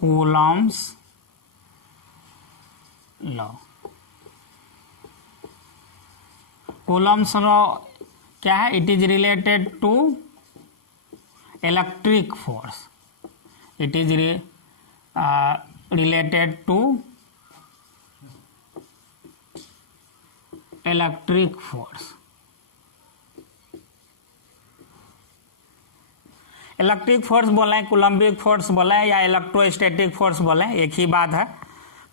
Coulomb's law. Coulomb's law क्या है? It is related to electric force. It is related to electric force. Electric force बोलें, coulombic force बोलें या electrostatic force बोलें, एक ही बात है।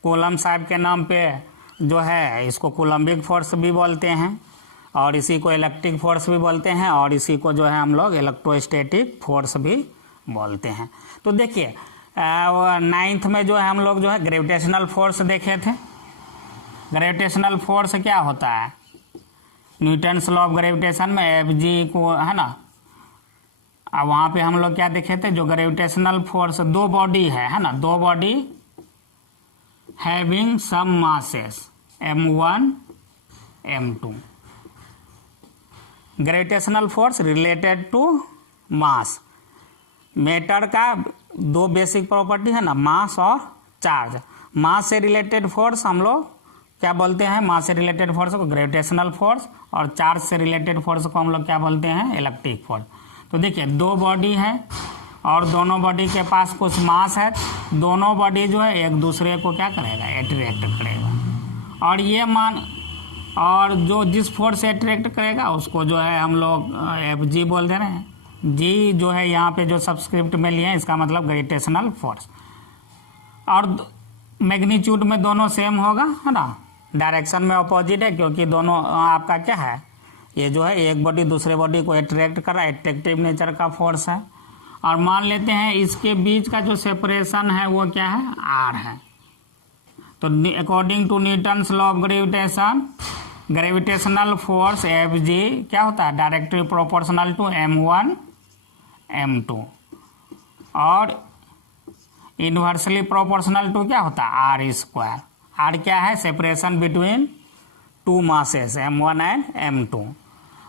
कूलम साहब के नाम पे जो है इसको कूलम्बिक फोर्स भी बोलते हैं और इसी को इलेक्ट्रिक फोर्स भी बोलते हैं और इसी को जो है हम लोग इलेक्ट्रोस्टैटिक फोर्स भी बोलते हैं। तो देखिए 9th में जो है हम लोग जो है ग्रेविटेशनल फोर्स देखे थे। ग्रेविटेशनल फोर्स क्या होता है? न्यूटन्स लॉ ऑफ ग्रेविटेशन में एफ जी को है ना, अब वहाँ पे हम लोग क्या देखे थे? जो ग्रेविटेशनल फोर्स दो बॉडी है ना, दो body having some masses m1 m2। Gravitational force related to mass. Matter का दो बेसिक प्रॉपर्टी है ना, मास और चार्ज। मास से रिलेटेड फोर्स हम लोग क्या बोलते हैं? मास से रिलेटेड फोर्स को ग्रेविटेशनल फोर्स और चार्ज से रिलेटेड फोर्स को हम लोग क्या बोलते हैं? Electric force. तो देखिए दो बॉडी है और दोनों बॉडी के पास कुछ मास है। दोनों बॉडी जो है एक दूसरे को क्या करेगा? अट्रैक्ट करेगा। और ये मान और जो जिस फोर्स से अट्रैक्ट करेगा उसको जो है हम लोग एफ जी बोल दे रहे हैं। जी जो है यहाँ पे जो सबस्क्रिप्ट में लिए हैं इसका मतलब ग्रेविटेशनल फोर्स। और मैग्नीट्यूड में दोनों सेम होगा है ना, डायरेक्शन में अपोजिट है क्योंकि दोनों आपका क्या है, ये जो है एक बॉडी दूसरे बॉडी को अट्रैक्ट कर रहा है, अट्रैक्टिव नेचर का फोर्स है। और मान लेते हैं इसके बीच का जो सेपरेशन है वो क्या है? आर है। तो according to Newton's law of gravitation, gravitational force F G क्या होता है? Directly proportional to m1 m2 और इनवर्सली प्रोपोर्शनल टू क्या होता है? Are square. आर क्या है? Separation between two masses m1 and m2।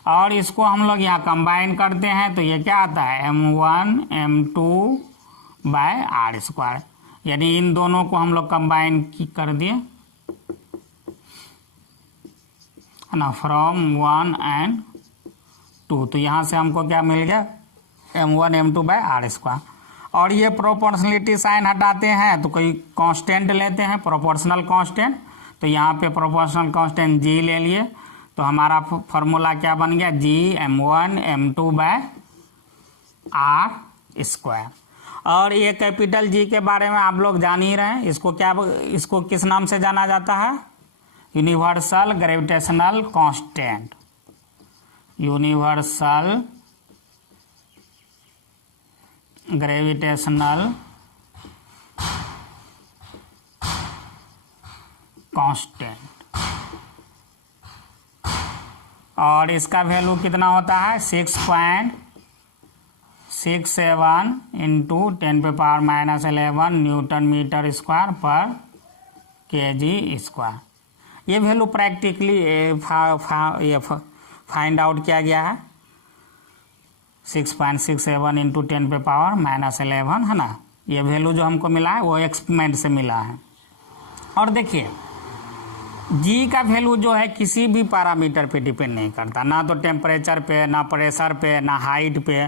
और इसको हम लोग यहाँ कंबाइन करते हैं तो ये क्या आता है? m1 m2 by r square. यानी इन दोनों को हम लोग कंबाइन कर दिए है ना, फ्रॉम 1 एंड 2। तो यहाँ से हमको क्या मिल गया? m1 m2 by r square. और ये प्रोपोर्शनलिटी साइन हटाते हैं तो कोई कांस्टेंट लेते हैं, प्रोपोर्शनल कांस्टेंट। तो यहाँ पे प्रोपोर्शनल कांस्टेंट जी ले लिए तो हमारा फॉर्मूला क्या बन गया? G m1 m2 by r square. और ये कैपिटल जी के बारे में आप लोग जान ही रहे हैं। इसको किस नाम से जाना जाता है? Universal gravitational constant. Universal gravitational constant. और इसका वैल्यू कितना होता है? 6.67 इंटू 10⁻⁻11 न्यूटन मीटर स्क्वायर पर kg स्क्वायर। ये वैल्यू प्रैक्टिकली फाइंड आउट किया गया है। 6.67 इंटू 10⁻⁻11 है ना, ये वैल्यू जो हमको मिला है वो एक्सपेरिमेंट से मिला है। और देखिए जी का वैल्यू जो है किसी भी पैरामीटर पे डिपेंड नहीं करता, ना तो टेम्परेचर पे, ना प्रेशर पे, ना हाइट पे,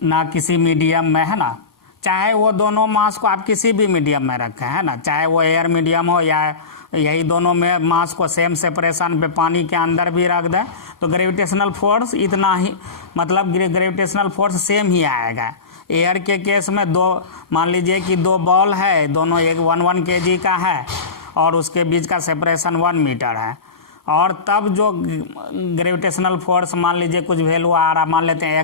ना किसी मीडियम में है ना। चाहे वो दोनों मास को आप किसी भी मीडियम में रखें है ना, चाहे वो एयर मीडियम हो या यही दोनों में मास को सेम सेपरेशन पे पानी के अंदर भी रख दें तो ग्रेविटेशनल फोर्स इतना ही, मतलब ग्रेविटेशनल फोर्स सेम ही आएगा। एयर के केस में दो, मान लीजिए कि दो बॉल है, दोनों एक 1 kg का है और उसके बीच का सेपरेशन 1 मीटर है, और तब जो ग्रेविटेशनल फोर्स मान लीजिए कुछ वैल्यू आ रहा, मान लेते हैं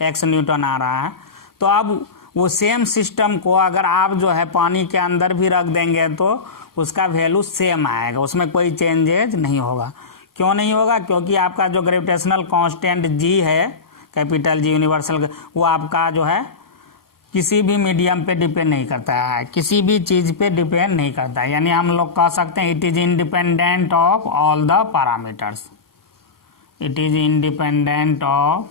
एक्स न्यूटन आ रहा है, तो अब वो सेम सिस्टम को अगर आप जो है पानी के अंदर भी रख देंगे तो उसका वैल्यू सेम आएगा, उसमें कोई चेंजेज नहीं होगा। क्यों नहीं होगा? क्योंकि आपका जो ग्रेविटेशनल कांस्टेंट जी है, कैपिटल जी यूनिवर्सल, वो आपका जो है किसी भी मीडियम पे डिपेंड नहीं करता है, किसी भी चीज़ पे डिपेंड नहीं करता है। यानी हम लोग कह सकते हैं it is independent of all the parameters. It is independent of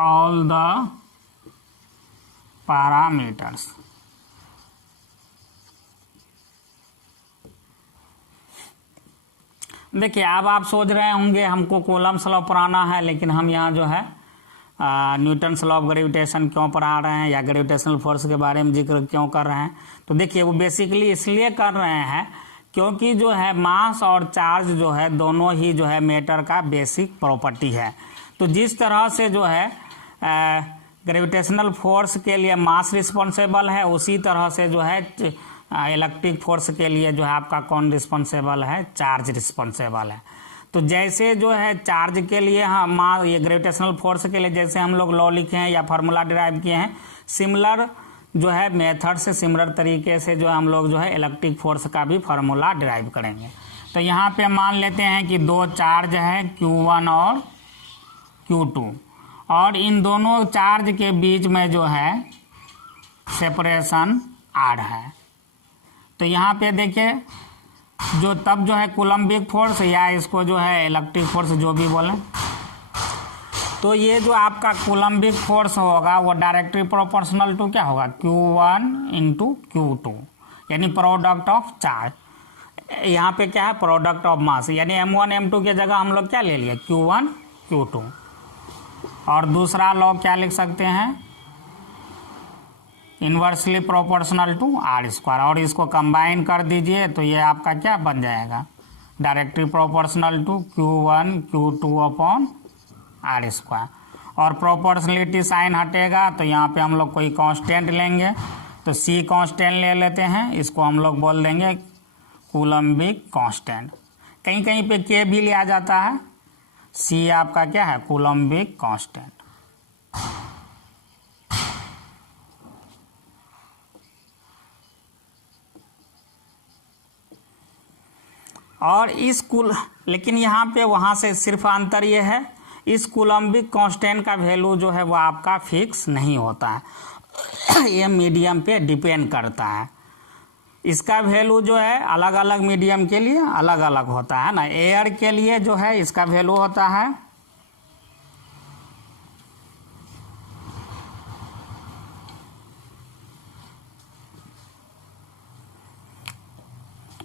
all the parameters. देखिए अब आप सोच रहे होंगे हमको कूलम्ब्स लॉ पढ़ाना है, लेकिन हम यहाँ जो है न्यूटन्स लॉ ऑफ ग्रेविटेशन क्यों पढ़ा रहे हैं या ग्रेविटेशनल फोर्स के बारे में जिक्र क्यों कर रहे हैं। तो देखिए वो बेसिकली इसलिए कर रहे हैं क्योंकि जो है मास और चार्ज जो है दोनों ही जो है मैटर का बेसिक प्रॉपर्टी है। तो जिस तरह से जो है ग्रेविटेशनल फोर्स के लिए मास रिस्पॉन्सिबल है, उसी तरह से जो है इलेक्ट्रिक फोर्स के लिए जो है आपका कौन रिस्पॉन्सिबल है, चार्ज रिस्पॉन्सिबल है। तो जैसे जो है चार्ज के लिए हम ये ग्रेविटेशनल फोर्स के लिए जैसे हम लोग लॉ लिखे हैं या फार्मूला डिराइव किए हैं, सिमिलर जो है मेथड से सिमिलर तरीके से जो हम लोग जो है इलेक्ट्रिक फोर्स का भी फार्मूला डिराइव करेंगे। तो यहाँ पे मान लेते हैं कि दो चार्ज है Q1 और Q2 और इन दोनों चार्ज के बीच में जो है सेपरेशन R है। तो यहाँ पे देखिए जो तब जो है कूलम्बिक फोर्स या इसको जो है इलेक्ट्रिक फोर्स जो भी बोलें, तो ये जो आपका कूलम्बिक फोर्स होगा वो डायरेक्टली प्रोपोर्शनल टू क्या होगा, Q1 इंटू Q2 यानी प्रोडक्ट ऑफ चार्ज। यहाँ पे क्या है, प्रोडक्ट ऑफ मास, यानी M1 M2 की जगह हम लोग क्या ले लिए, Q1 Q2। और दूसरा लॉ क्या लिख सकते हैं, इन्वर्सली प्रोपोर्शनल टू R²। और इसको कंबाइन कर दीजिए तो ये आपका क्या बन जाएगा, directly proportional to Q1 Q2 upon R²। और प्रोपोर्शनलिटी साइन हटेगा तो यहाँ पे हम लोग कोई कांस्टेंट लेंगे, तो C कांस्टेंट ले लेते हैं, इसको हम लोग बोल देंगे कूलम्बिक कांस्टेंट। कहीं कहीं पे K भी लिया जाता है, C आपका क्या है, कूलम्बिक कांस्टेंट। और इस लेकिन यहाँ पे वहाँ से सिर्फ अंतर ये है, इस कूलम्बिक कांस्टेंट का वैल्यू जो है वो आपका फिक्स नहीं होता है, ये मीडियम पे डिपेंड करता है। इसका वैल्यू जो है अलग अलग मीडियम के लिए अलग अलग होता है ना। एयर के लिए जो है इसका वैल्यू होता है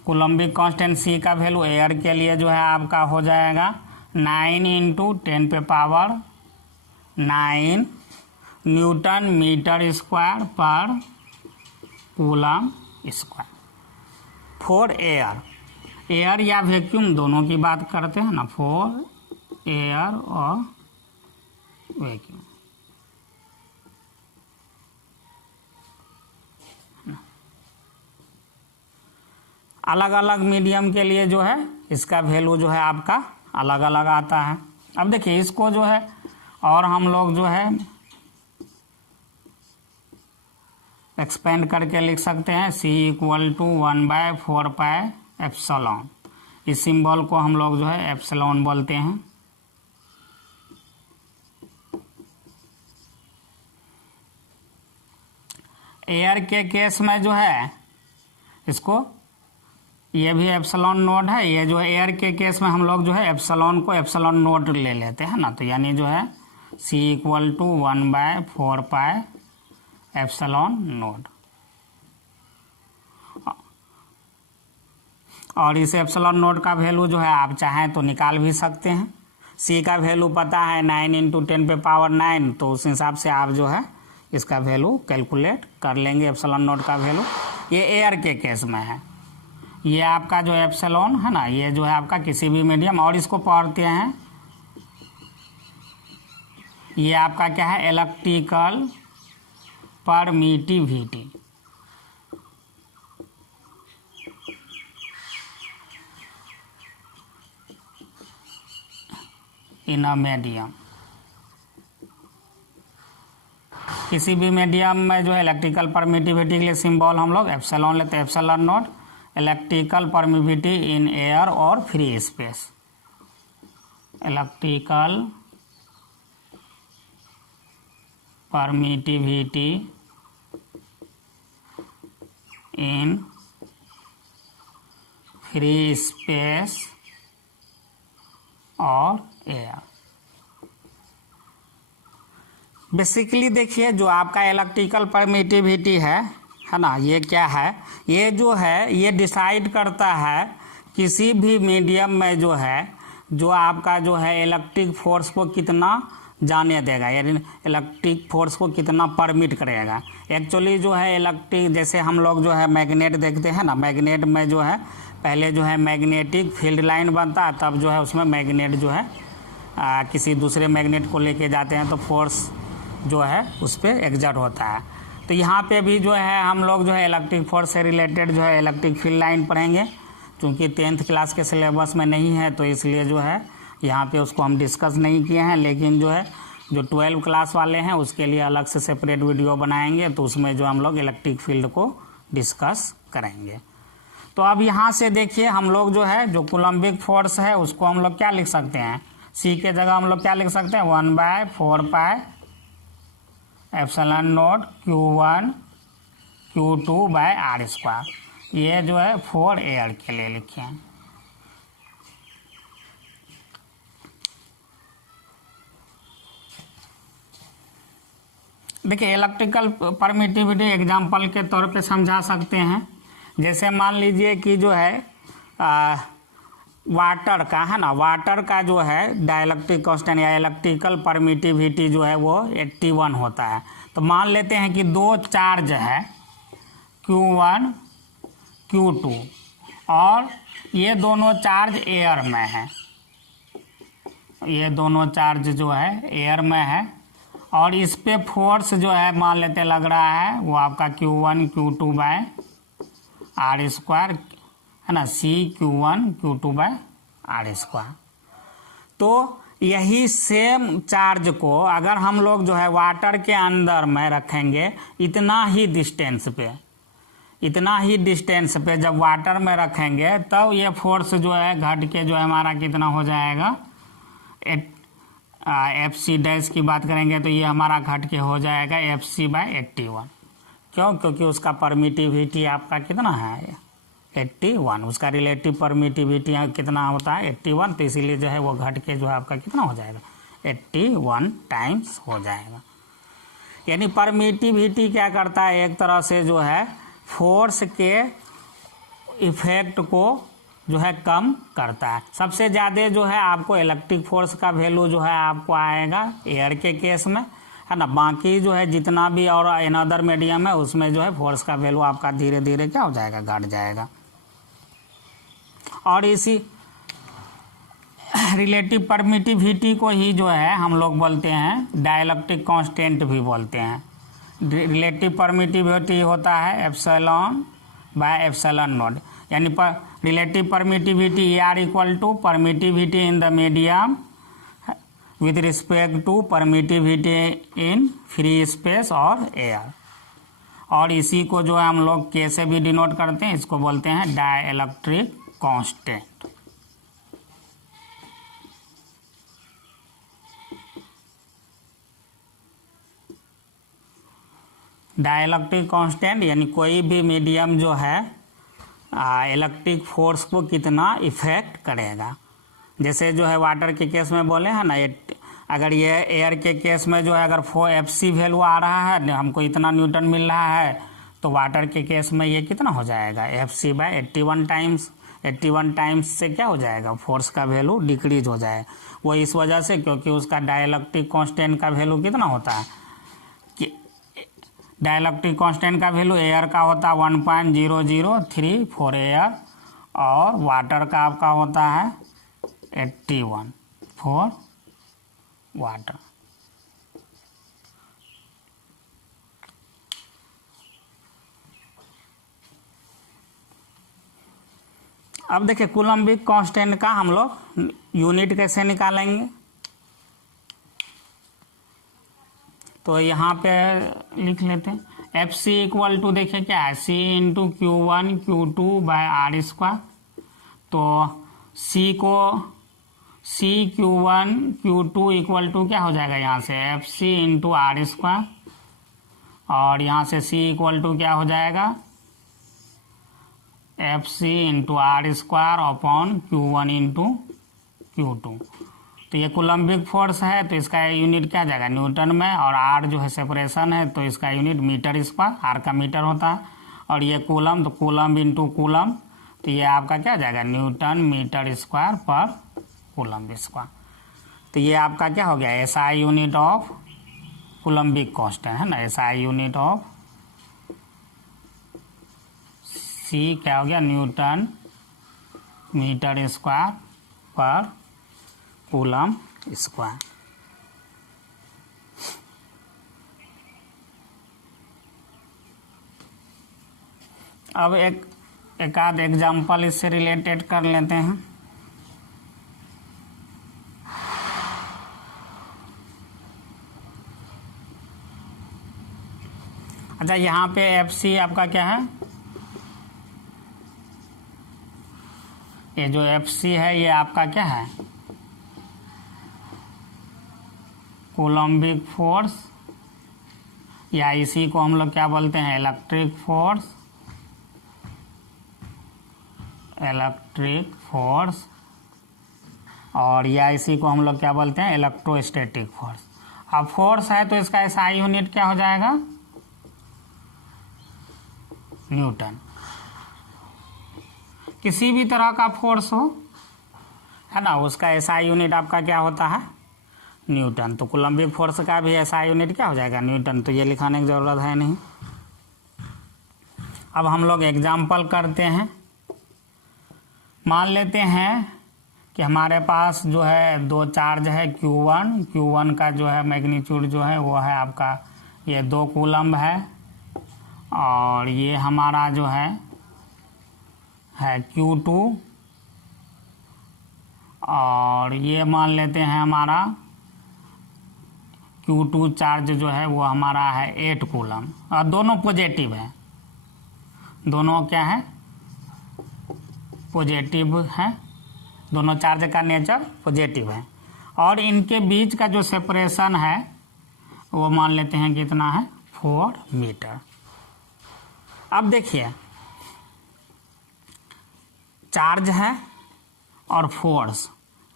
कूलम्बिक कांस्टेंट C का वैल्यू एयर के लिए जो है आपका हो जाएगा 9 इंटू 10 पे पावर 9 न्यूटन मीटर स्क्वायर पर कूलम स्क्वायर। फॉर एयर या वैक्यूम दोनों की बात करते हैं ना, फॉर एयर और वैक्यूम। अलग अलग मीडियम के लिए जो है इसका वैल्यू जो है आपका अलग अलग आता है। अब देखिए इसको जो है और हम लोग जो है एक्सपेंड करके लिख सकते हैं C = 1/4 पाई एप्सिलॉन। इस सिंबल को हम लोग जो है एप्सिलॉन बोलते हैं। एयर के केस में जो है इसको ये भी एप्सिलॉन नोड है, ये जो है एयर के केस में हम लोग जो है एप्सिलॉन को एप्सिलॉन नोड ले लेते हैं ना। तो यानी जो है C = 1/4 पाई एप्सिलॉन नोड। और इस एप्सिलॉन नोड का वैल्यू जो है आप चाहें तो निकाल भी सकते हैं। C का वैल्यू पता है 9 इंटू 10 पे पावर 9, तो उस हिसाब से आप जो है इसका वैल्यू कैलकुलेट कर लेंगे एप्सिलॉन नोड का वैल्यू। ये एयर के केस में है। ये आपका जो एप्सिलॉन है ना, ये जो है आपका किसी भी मीडियम, और इसको पढ़ते हैं ये आपका क्या है, electrical permittivity. In a medium, किसी भी मीडियम में जो है इलेक्ट्रिकल परमिटिविटी के लिए सिंबल हम लोग एप्सिलॉन लेते हैं, epsilon naught. Electrical permittivity in air और free space, electrical permittivity in free space और एयर। बेसिकली देखिए जो आपका इलेक्ट्रिकल परमिटिविटी है ना, ये क्या है, ये जो है ये डिसाइड करता है किसी भी मीडियम में जो है जो आपका जो है इलेक्ट्रिक फोर्स को कितना जाने देगा, यानी इलेक्ट्रिक फोर्स को कितना परमिट करेगा। एक्चुअली जो है इलेक्ट्रिक, जैसे हम लोग जो है मैग्नेट देखते हैं ना, मैग्नेट में जो है पहले जो है मैग्नेटिक फील्ड लाइन बनता है, तब जो है उसमें मैग्नेट जो है किसी दूसरे मैग्नेट को लेके जाते हैं तो फोर्स जो है उस पर एग्जर्ट होता है। तो यहाँ पे भी जो है हम लोग जो है इलेक्ट्रिक फोर्स से रिलेटेड जो है इलेक्ट्रिक फील्ड लाइन पढ़ेंगे, क्योंकि 10th क्लास के सिलेबस में नहीं है तो इसलिए जो है यहाँ पे उसको हम डिस्कस नहीं किए हैं। लेकिन जो है जो 12 क्लास वाले हैं उसके लिए अलग से सेपरेट वीडियो बनाएंगे, तो उसमें जो हम लोग इलेक्ट्रिक फील्ड को डिस्कस करेंगे। तो अब यहाँ से देखिए हम लोग जो है जो कूलम्बिक फोर्स है उसको हम लोग क्या लिख सकते हैं, सी के जगह हम लोग क्या लिख सकते हैं, 1/4 एप्सिलॉन नॉट Q1 Q2/r²। ये जो है फॉर एयर के लिए लिखे हैं। देखिए इलेक्ट्रिकल परमिटिविटी एग्जाम्पल के तौर पे समझा सकते हैं। जैसे मान लीजिए कि जो है वाटर का है ना, वाटर का जो है डाइलेक्ट्रिक कांस्टेंट या इलेक्ट्रिकल परमिटिविटी जो है वो 81 होता है। तो मान लेते हैं कि दो चार्ज है Q1 Q2 और ये दोनों चार्ज एयर में है, ये दोनों चार्ज जो है एयर में है और इस पे फोर्स जो है मान लेते लग रहा है वो आपका Q1 Q2/r² है ना, CQ1 Q2/r²। तो यही सेम चार्ज को अगर हम लोग जो है वाटर के अंदर में रखेंगे इतना ही डिस्टेंस पे जब वाटर में रखेंगे तब ये फोर्स जो है घट के जो है हमारा कितना हो जाएगा, FC डैश की बात करेंगे तो ये हमारा घट के हो जाएगा FC/81। क्यों? क्योंकि उसका परमिटिविटी आपका कितना है 81, उसका रिलेटिव परमिटिविटी कितना होता है 81, तो इसीलिए जो है वो घट के जो है आपका कितना हो जाएगा 81 टाइम्स हो जाएगा। यानी परमिटिविटी क्या करता है, एक तरह से जो है फोर्स के इफेक्ट को जो है कम करता है। सबसे ज़्यादा जो है आपको इलेक्ट्रिक फोर्स का वैल्यू जो है आपको आएगा एयर के केस में, है ना। बाकी जो है जितना भी और अनदर मीडियम है उसमें जो है फोर्स का वैल्यू आपका धीरे धीरे क्या हो जाएगा, घट जाएगा। और इसी रिलेटिव परमिटिविटी को ही जो है हम लोग बोलते हैं डाइलेक्ट्रिक कांस्टेंट भी बोलते हैं। रिलेटिव परमिटिविटी होता है ε/ε0, यानी relative permittivity AR equal to permittivity in the medium with respect to permittivity in free space और एयर। और इसी को जो है हम लोग K से भी डिनोट करते हैं, इसको बोलते हैं डाइलेक्ट्रिक कांस्टेंट। डाइलेक्ट्रिक कांस्टेंट यानी कोई भी मीडियम जो है इलेक्ट्रिक फोर्स को कितना इफेक्ट करेगा। जैसे जो है वाटर के केस में बोले हैं ना, अगर ये एयर के केस में जो है अगर FC वैल्यू आ रहा है, हमको इतना न्यूटन मिल रहा है, तो वाटर के केस में ये कितना हो जाएगा FC/81 टाइम्स। 81 टाइम्स से क्या हो जाएगा, फोर्स का वैल्यू डिक्रीज हो जाए। वो इस वजह से क्योंकि उसका डाइलेक्ट्रिक कांस्टेंट का वैल्यू कितना होता है, कि डाइलेक्ट्रिक कांस्टेंट का वैल्यू एयर का होता है 1.003 फॉर एयर और वाटर का आपका होता है 81 फॉर वाटर। अब देखिए कूलम्बिक कांस्टेंट का हम लोग यूनिट कैसे निकालेंगे, तो यहाँ पे लिख लेते हैं FC इक्वल टू, देखिए क्या है C इंटू Q1 Q2/r²। तो C को CQ1 Q2 इक्वल टू क्या हो जाएगा, यहाँ से FC इंटू r², और यहाँ से C इक्वल टू क्या हो जाएगा FC into r² upon Q1 into Q2। तो ये कूलम्बिक फोर्स है, तो इसका यूनिट क्या जाएगा न्यूटन में, और आर जो है सेपरेशन है तो इसका यूनिट मीटर स्क्वायर, आर का मीटर होता है, और ये कूलम तो कूलम इंटू कूलम, तो ये आपका क्या जाएगा न्यूटन मीटर स्क्वायर पर कूलम स्क्वायर। तो ये आपका क्या हो गया SI unit of Coulombic constant है ना, एसआई यूनिट ऑफ सी क्या हो गया न्यूटन मीटर स्क्वायर पर कूलम स्क्वायर। अब एक आध एग्जाम्पल इससे रिलेटेड कर लेते हैं। अच्छा, यहाँ पे एफ सी आपका क्या है, ये जो एफ सी है ये आपका क्या है कूलम्बिक फोर्स, या इसी को हम लोग क्या बोलते हैं इलेक्ट्रिक फोर्स, और या इसी को हम लोग क्या बोलते हैं इलेक्ट्रोस्टैटिक फोर्स। अब फोर्स है तो इसका एसआई यूनिट क्या हो जाएगा न्यूटन। किसी भी तरह का फोर्स हो है ना, उसका एसआई यूनिट आपका क्या होता है न्यूटन। तो कूलम्बिक फोर्स का भी एसआई यूनिट क्या हो जाएगा न्यूटन, तो ये लिखाने की ज़रूरत है नहीं। अब हम लोग एग्जाम्पल करते हैं। मान लेते हैं कि हमारे पास जो है दो चार्ज है Q1 का जो है मैग्नीट्यूड जो है वो है आपका ये 2 कूलम्ब है, और ये हमारा जो है Q2, और ये मान लेते हैं हमारा Q2 चार्ज जो है वो हमारा है 8 कूलम, और दोनों पॉजिटिव है, दोनों क्या है पॉजिटिव है, दोनों चार्ज का नेचर पॉजिटिव है, और इनके बीच का जो सेपरेशन है वो मान लेते हैं कितना है 4 मीटर। अब देखिए चार्ज है और फोर्स,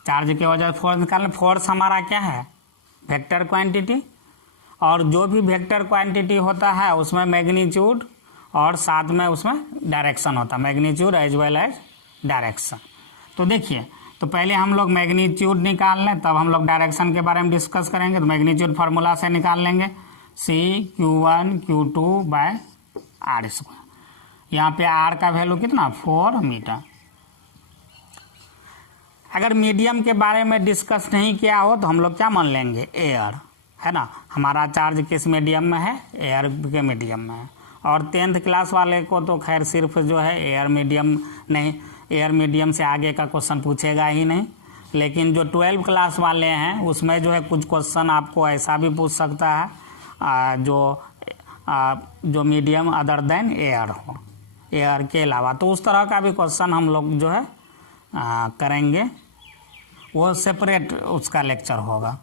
चार्ज के वजह से फोर्स निकालना, फोर्स हमारा क्या है वेक्टर क्वांटिटी, और जो भी वेक्टर क्वांटिटी होता है उसमें मैग्नीट्यूड और साथ में उसमें डायरेक्शन होता है, magnitude as well as direction. तो देखिए तो पहले हम लोग मैग्नीट्यूड निकाल लें, तब हम लोग डायरेक्शन के बारे में डिस्कस करेंगे। तो मैग्नीट्यूड फार्मूला से निकाल लेंगे C/Q1 Q2 bye r square. यहाँ पे आर का वैल्यू कितना 4 मीटर। अगर मीडियम के बारे में डिस्कस नहीं किया हो तो हम लोग क्या मान लेंगे एयर, है ना, हमारा चार्ज किस मीडियम में है एयर के मीडियम में है। और 10th क्लास वाले को तो खैर सिर्फ जो है एयर मीडियम नहीं, एयर मीडियम से आगे का क्वेश्चन पूछेगा ही नहीं, लेकिन जो 12 क्लास वाले हैं उसमें जो है कुछ क्वेश्चन आपको ऐसा भी पूछ सकता है जो मीडियम अदर देन एयर हो, एयर के अलावा। तो उस तरह का भी क्वेश्चन हम लोग जो है करेंगे, वो सेपरेट उसका लेक्चर होगा।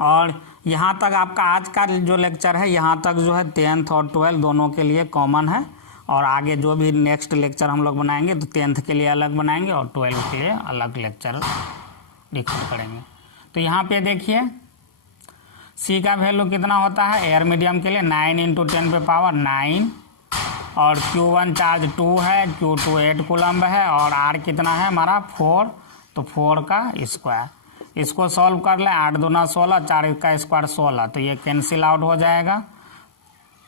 और यहाँ तक आपका आज का जो लेक्चर है यहाँ तक जो है 10th और 12 दोनों के लिए कॉमन है, और आगे जो भी नेक्स्ट लेक्चर हम लोग बनाएंगे तो 10th के लिए अलग बनाएंगे और 12 के लिए अलग लेक्चर रिकॉर्ड करेंगे। तो यहाँ पे देखिए C का वैल्यू कितना होता है एयर मीडियम के लिए 9 × 10⁻⁹, और Q1 चार्ज 2 है, Q2 8 कूलम्ब है, और R कितना है हमारा 4, तो 4 का स्क्वायर। इसको सॉल्व कर लें 8 दूना 16, 4 का स्क्वायर 16, तो ये कैंसिल आउट हो जाएगा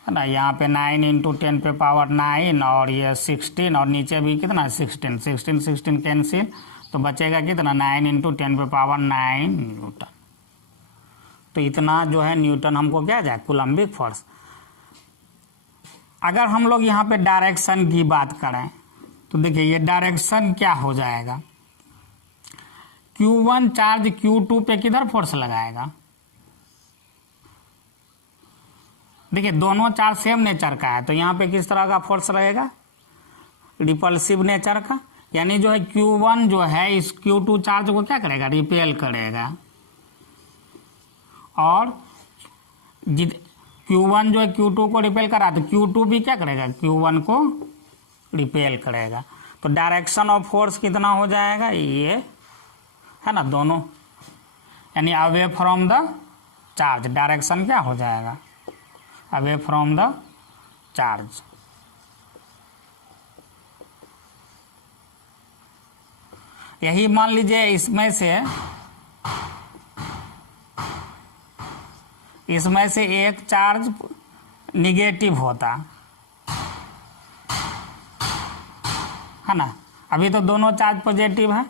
है ना। यहाँ पे 9 × 10⁻⁹ और ये 16, और नीचे भी कितना 16 कैंसिल, तो बचेगा कितना 9 × 10⁻⁹ न्यूटन। तो इतना जो है न्यूटन हमको क्या जाए कूलम्बिक फोर्स। अगर हम लोग यहाँ पे डायरेक्शन की बात करें तो देखिए ये डायरेक्शन क्या हो जाएगा, Q1 चार्ज Q2 पे किधर फोर्स लगाएगा, देखिए दोनों चार्ज सेम नेचर का है, तो यहाँ पे किस तरह का फोर्स रहेगा रिपल्सिव नेचर का, यानी जो है Q1 जो है इस Q2 चार्ज को क्या करेगा रिपेल करेगा, और Q1 जो है Q2 को रिपेल करा तो Q2 भी क्या करेगा Q1 को रिपेल करेगा। तो डायरेक्शन ऑफ फोर्स कितना हो जाएगा ये है ना, दोनों, यानी away from the charge, direction क्या हो जाएगा, अवे फ्रॉम द चार्ज। यही मान लीजिए इसमें से एक चार्ज निगेटिव होता है ना, अभी तो दोनों चार्ज पॉजिटिव है,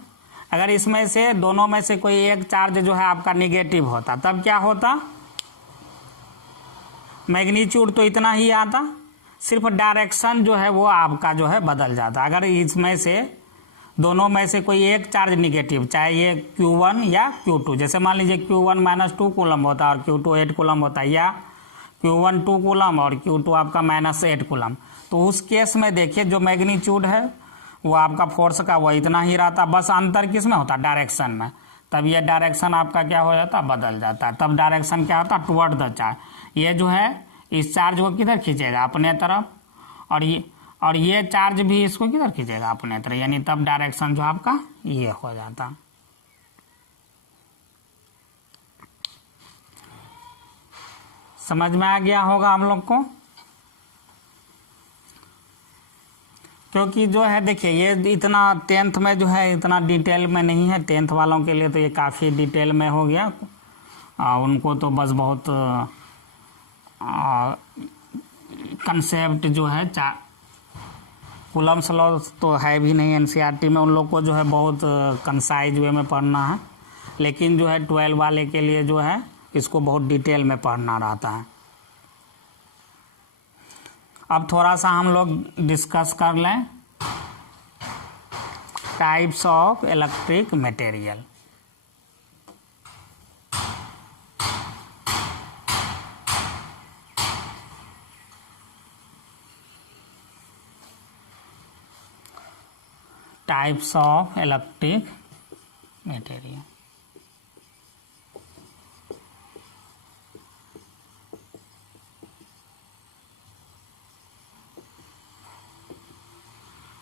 अगर इसमें से दोनों में से कोई एक चार्ज जो है आपका निगेटिव होता, तब क्या होता, मैग्नीट्यूड तो इतना ही आता, सिर्फ डायरेक्शन जो है वो आपका जो है बदल जाता। अगर इसमें से दोनों में से कोई एक चार्ज निगेटिव, चाहे ये Q1 या Q2, जैसे मान लीजिए Q1 -2 कूलम होता है और Q2 8 कूलम होता है, या Q1 2 कूलम और Q2 आपका -8 कूलम, तो उस केस में देखिए जो मैग्नीट्यूड है वो आपका फोर्स का वो इतना ही रहता, बस अंतर किस में होता, डायरेक्शन में। तब ये डायरेक्शन आपका क्या हो जाता, बदल जाता है। तब डायरेक्शन क्या होता, टुवर्ड द चार्ज। ये जो है इस चार्ज को किधर खींचेगा, अपने तरफ, और ये चार्ज भी इसको किधर खींचेगा, अपने तरफ, यानी तब डायरेक्शन जो आपका ये हो जाता। समझ में आ गया होगा हम लोग को, क्योंकि जो है देखिए ये इतना 10th में जो है इतना डिटेल में नहीं है, 10th वालों के लिए तो ये काफ़ी डिटेल में हो गया, उनको तो बस बहुत कंसेप्ट जो है कूलम्स लॉ तो है भी नहीं एनसीईआरटी में, उन लोग को जो है बहुत कंसाइज वे में पढ़ना है, लेकिन जो है 12 वाले के लिए जो है इसको बहुत डिटेल में पढ़ना रहता है। अब थोड़ा सा हम लोग डिस्कस कर लें types of electric material. Types of electric material.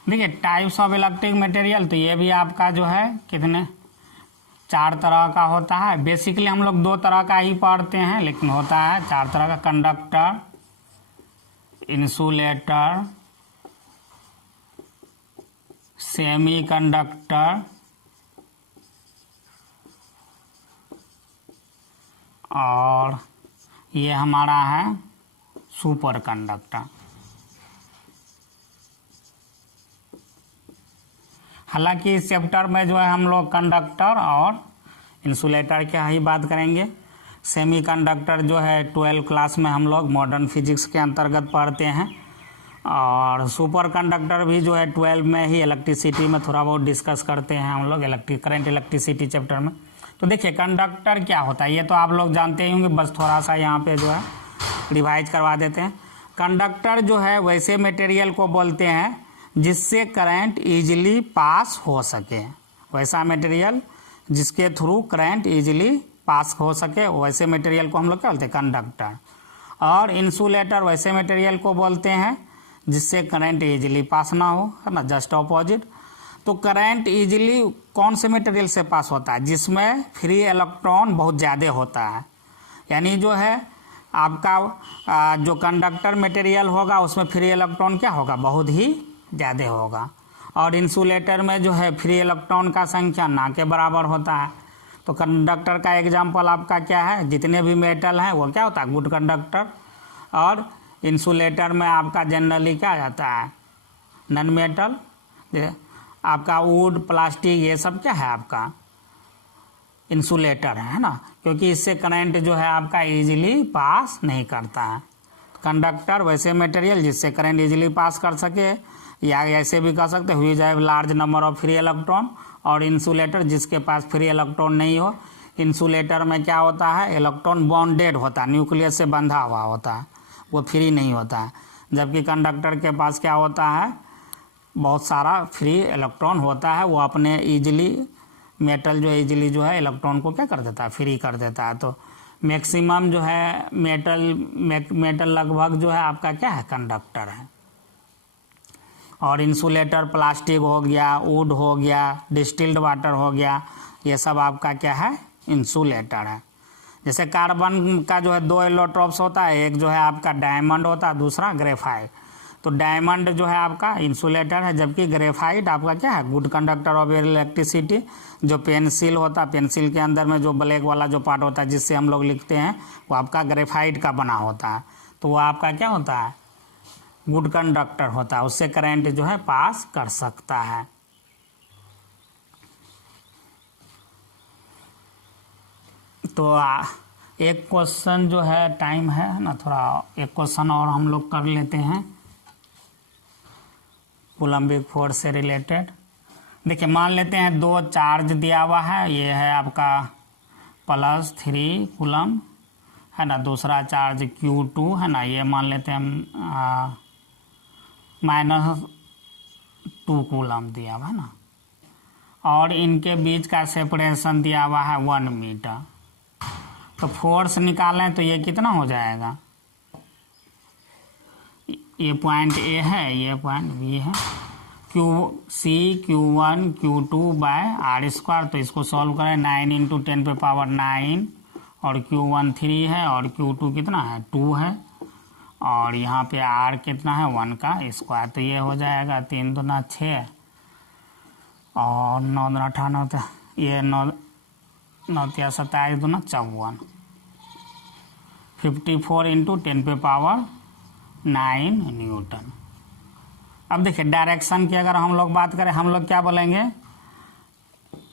देखिए टाइप्स ऑफ इलेक्ट्रिक मटेरियल, तो ये भी आपका जो है कितने 4 तरह का होता है। बेसिकली हम लोग 2 तरह का ही पढ़ते हैं, लेकिन होता है 4 तरह का, कंडक्टर, इंसुलेटर, सेमी कंडक्टर और ये हमारा है सुपर कंडक्टर। हालांकि इस चैप्टर में जो है हम लोग कंडक्टर और इंसुलेटर की ही बात करेंगे। सेमी कंडक्टर जो है 12 क्लास में हम लोग मॉडर्न फिजिक्स के अंतर्गत पढ़ते हैं, और सुपर कंडक्टर भी जो है 12 में ही इलेक्ट्रिसिटी में थोड़ा बहुत डिस्कस करते हैं हम लोग, करंट इलेक्ट्रिसिटी चैप्टर में। तो देखिए कंडक्टर क्या होता है ये तो आप लोग जानते ही होंगे, बस थोड़ा सा यहाँ पे जो है रिवाइज करवा देते हैं। कंडक्टर जो है वैसे मटेरियल को बोलते हैं जिससे करंट इजीली पास हो सके, वैसा मटेरियल जिसके थ्रू करंट इजीली पास हो सके, वैसे मटेरियल को हम लोग क्या बोलते हैं, कंडक्टर। और इंसुलेटर वैसे मटेरियल को बोलते हैं जिससे करंट इजीली पास ना हो, है ना, जस्ट ऑपोजिट। तो करंट इजीली कौन से मटेरियल से पास होता है, जिसमें फ्री इलेक्ट्रॉन बहुत ज़्यादा होता है, यानी जो है आपका जो कंडक्टर मटेरियल होगा उसमें फ्री इलेक्ट्रॉन क्या होगा, बहुत ही ज़्यादा होगा। और इंसुलेटर में जो है फ्री इलेक्ट्रॉन का संख्या ना के बराबर होता है। तो कंडक्टर का एग्जाम्पल आपका क्या है, जितने भी मेटल हैं वो क्या होता है, गुड कंडक्टर। और इंसुलेटर में आपका जनरली क्या आ जाता है, नॉन मेटल, आपका वुड, प्लास्टिक, ये सब क्या है आपका इंसुलेटर है ना, क्योंकि इससे करंट जो है आपका इजीली पास नहीं करता है। कंडक्टर वैसे मटेरियल जिससे करंट इजीली पास कर सके, या ऐसे भी कह सकते हुई जाए large number of free electron. और इंसुलेटर जिसके पास फ्री इलेक्ट्रॉन नहीं हो। इंसुलेटर में क्या होता है, इलेक्ट्रॉन बॉन्डेड होता है, न्यूक्लियस से बंधा हुआ होता है, वो फ्री नहीं होता है। जबकि कंडक्टर के पास क्या होता है, बहुत सारा फ्री इलेक्ट्रॉन होता है, वो अपने ईजिली मेटल जो ईजिली जो है इलेक्ट्रॉन को क्या कर देता है, फ्री कर देता है। तो मैक्सिमम जो है मेटल लगभग जो है आपका क्या है, कंडक्टर है। और इंसुलेटर प्लास्टिक हो गया, वुड हो गया, डिस्टिल्ड वाटर हो गया, ये सब आपका क्या है, इंसुलेटर है। जैसे कार्बन का जो है 2 एलोट्रोप्स होता है, एक जो है आपका डायमंड होता है, दूसरा ग्रेफाइट। तो डायमंड जो है आपका इंसुलेटर है, जबकि ग्रेफाइट आपका क्या है, गुड कंडक्टर ऑफ इलेक्ट्रिसिटी। जो पेंसिल होता है, पेंसिल के अंदर में जो ब्लैक वाला जो पार्ट होता है जिससे हम लोग लिखते हैं, वो आपका ग्रेफाइट का बना होता है। तो वो आपका क्या होता है, गुड कंडक्टर होता है, उससे करंट जो है पास कर सकता है। तो एक क्वेश्चन जो है, टाइम है ना थोड़ा, एक क्वेश्चन और हम लोग कर लेते हैं कूलम्बिक फोर्स से रिलेटेड। देखिए मान लेते हैं 2 चार्ज दिया हुआ है, ये है आपका +3 कूलम है ना, दूसरा चार्ज Q2 है ना, ये मान लेते हैं -2 कूलम दिया हुआ है ना, और इनके बीच का सेपरेशन दिया हुआ है 1 मीटर। तो फोर्स निकालें तो ये कितना हो जाएगा, ये पॉइंट ए है, ये पॉइंट बी है, Q1 Q2 बाय r²। तो इसको सॉल्व करें, 9 × 10⁻⁹ और Q1 3 है और Q2 कितना है, 2 है, और यहाँ पे r कितना है, 1 का स्क्वायर। तो ये हो जाएगा 3 दूना 6 और 9 दूना 18, ये 9 9 27 दूना 54, 54 × 10⁻⁹ न्यूटन। अब देखिए डायरेक्शन की अगर हम लोग बात करें, हम लोग क्या बोलेंगे,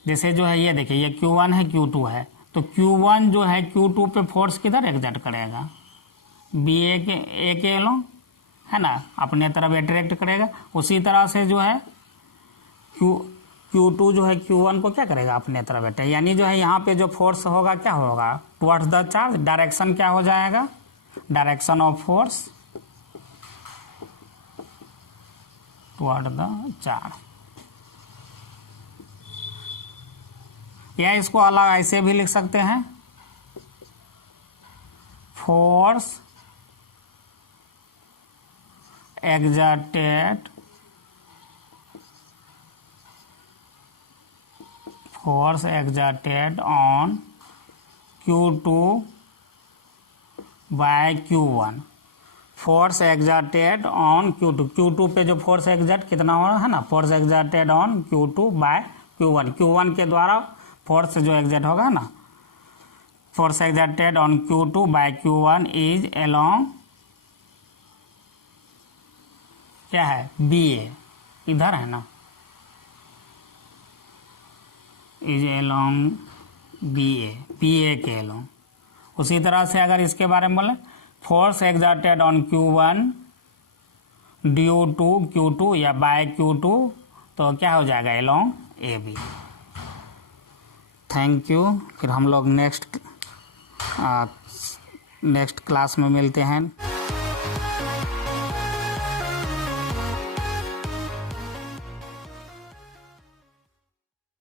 जैसे जो है ये देखिए, ये Q1 है, Q2 है, तो Q1 जो है Q2 पे फोर्स किधर एग्जर्ट करेगा, ए के एलों है ना, अपने तरफ अट्रैक्ट करेगा। उसी तरह से जो है Q2 जो है Q1 को क्या करेगा, अपने तरफ अट्रैक्ट, यानी जो है यहाँ पे जो फोर्स होगा क्या होगा, टुवर्ड्स द चार्ज। डायरेक्शन क्या हो जाएगा, direction of force toward the charge. या इसको अलग ऐसे भी लिख सकते हैं, force exerted on Q2 by Q1। Force exerted on Q2 पे जो फोर्स एक्सर्ट कितना हो रहा है ना, force exerted on Q2 by Q1 के द्वारा फोर्स जो एक्सर्ट होगा ना, force exerted on Q2 by Q1 is along क्या है, BA, इधर है ना, इज अलोंग BA के अलोंग। उसी तरह से अगर इसके बारे में बोले, force exerted on Q1 due to Q2 या बाय Q2, तो क्या हो जाएगा, अलोंग AB। Thank you. फिर हम लोग नेक्स्ट क्लास में मिलते हैं।